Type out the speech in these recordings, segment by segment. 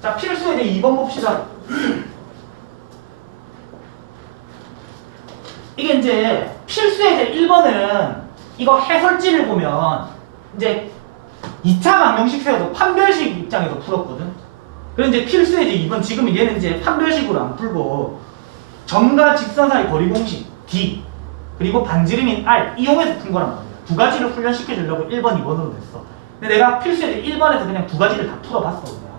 자, 필수에 대해 2번 봅시다. 이게 이제 필수에 대해 1번은 이거 해설지를 보면 이제 2차 방정식 세워도 판별식 입장에서 풀었거든. 그런데 필수에 대해 2번 지금 얘는 이제 판별식으로 안 풀고 점과 직선 사이 거리 공식 D 그리고 반지름인 R 이용해서 푼 거란 말이야. 두 가지를 훈련시켜 주려고 1번, 2번으로 냈어. 근데 내가 필수에 대해 1번에서 그냥 두 가지를 다 풀어봤어 그냥.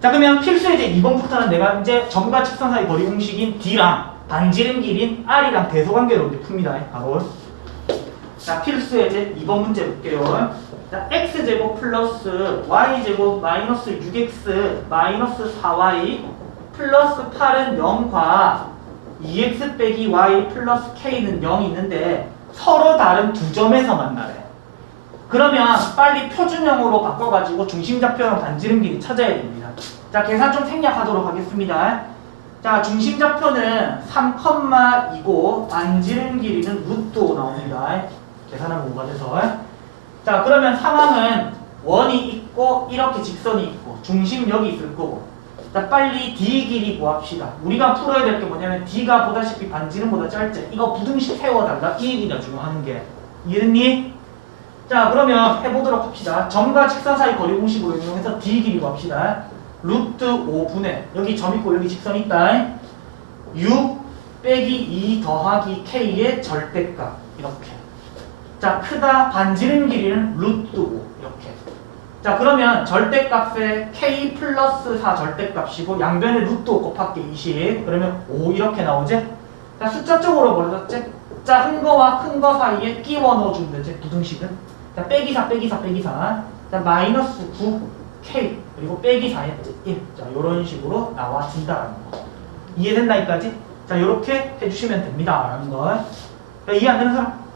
자 그러면 필수에 대해 2번부터는 내가 이제 점과 직선 사이 거리 공식인 D랑 반지름 길인 R이랑 대소관계로 이제 풉니다. 바로. 자 필수의 제 2번 문제 볼게요. 자 x제곱 플러스 y제곱 마이너스 6x 마이너스 4y 플러스 8은 0과 2x 빼기 y 플러스 k는 0이 있는데 서로 다른 두 점에서 만나래. 그러면 빨리 표준형으로 바꿔가지고 중심좌표랑 반지름 길이 찾아야 됩니다. 자 계산 좀 생략하도록 하겠습니다. 자 중심좌표는 3,2고 반지름 길이는 루트 5 나옵니다. 계산하면 5가 돼서 자 그러면 상황은 원이 있고 이렇게 직선이 있고 중심 여기 있을 거고 자 빨리 D 길이 구합시다 우리가 풀어야 될 게 뭐냐면 D가 보다시피 반지름보다 짧지 이거 부등식 세워달라 이 얘기가 지금 하는 게 이해됐니? 자 그러면 해보도록 합시다. 점과 직선 사이 거리 공식으로 이용해서 D 길이 구합시다. 루트 5분의 여기 점 있고 여기 직선 있다. 6 빼기 2 더하기 K의 절대값. 이렇게. 자 크다 반지름 길이는 루트 5 이렇게. 자 그러면 절대값의 k 플러스 4 절대값이고 양변에 루트 5 곱하기 20 그러면 5 이렇게 나오지? 자 숫자적으로 벌어졌지 작은 거와 큰 거 사이에 끼워 넣어주면 되지 부등식은 자 빼기 4 빼기 4 빼기 4 자 마이너스 9 k 그리고 빼기 4에 1 자 요런 식으로 나와진다라는 거. 이해됐나 여기까지? 자 요렇게 해주시면 됩니다 라는 거 자, 이해 안 되는 사람?